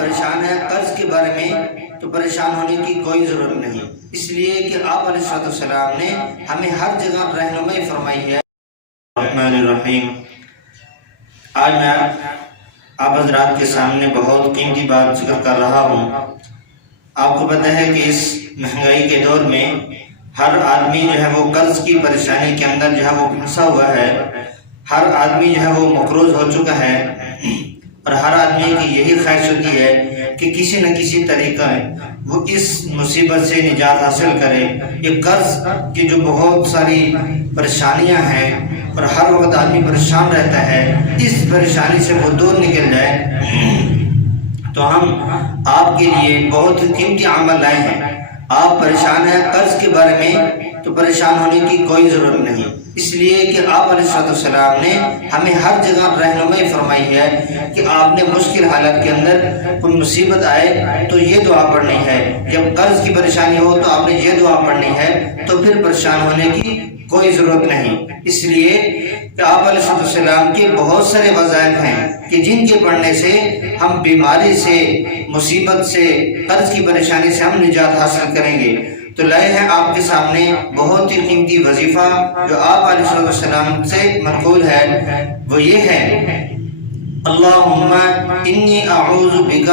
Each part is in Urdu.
پریشان ہے قرض کے بارے میں تو پریشان ہونے کی کوئی ضرورت نہیں، اس لیے کہ آپ علیہ السلام نے ہمیں ہر جگہ رہنمائی فرمائی ہے۔ الرحمن الرحیم۔ آج میں آپ حضرات کے سامنے بہت قیمتی بات ذکر کر رہا ہوں۔ آپ کو پتہ ہے کہ اس مہنگائی کے دور میں ہر آدمی جو ہے وہ قرض کی پریشانی کے اندر جو ہے وہ پھنسا ہوا ہے، ہر آدمی جو ہے وہ مقروض ہو چکا ہے، اور ہر آدمی کی یہی خواہش ہوتی ہے کہ کسی نہ کسی طریقہ وہ اس مصیبت سے نجات حاصل کرے۔ یہ قرض کی جو بہت ساری پریشانیاں ہیں اور ہر وقت آدمی پریشان رہتا ہے، اس پریشانی سے وہ دور نکل جائے تو ہم آپ کے لیے بہت قیمتی عمل لائے ہیں۔ آپ پریشان ہیں قرض کے بارے میں تو پریشان ہونے کی کوئی ضرورت نہیں، اس لیے کہ آپ علیہ السلام نے ہمیں ہر جگہ رہنمائی فرمائی ہے کہ آپ نے مشکل حالت کے اندر کوئی مصیبت آئے تو یہ دعا پڑھنی ہے، جب قرض کی پریشانی ہو تو آپ نے یہ دعا پڑھنی ہے، تو پھر پریشان ہونے کی کوئی ضرورت نہیں۔ اس لیے کہ آپ علیہ السلام کے بہت سارے وظائف ہیں کہ جن کے پڑھنے سے ہم بیماری سے، مصیبت سے، قرض کی پریشانی سے ہم نجات حاصل کریں گے۔ تو لائے ہیں آپ کے سامنے بہت ہی قیمتی وظیفہ جو آپ علیہ السلام سے منقول ہے، وہ یہ ہے: اللہم انی اعوذ بک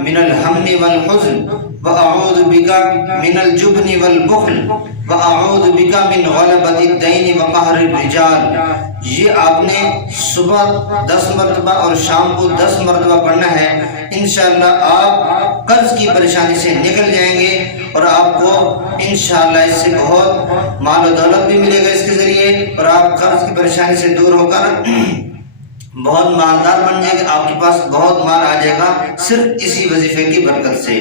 من الہم والحزن واعوذ بک من الجبن والبخل واعوذ بک من غلبۃ الدین وقہر الرجال۔ یہ آپ نے صبح 10 مرتبہ اور شام کو 10 مرتبہ پڑھنا ہے۔ انشاءاللہ آپ قرض کی پریشانی سے نکل جائیں گے اور آپ کو انشاءاللہ اس سے بہت مال و دولت بھی ملے گا اس کے ذریعے، اور آپ قرض کی پریشانی سے دور ہو کر بہت مالدار بن جائے گا، آپ کے پاس بہت مال آ جائے گا صرف اسی وظیفے کی برکت سے۔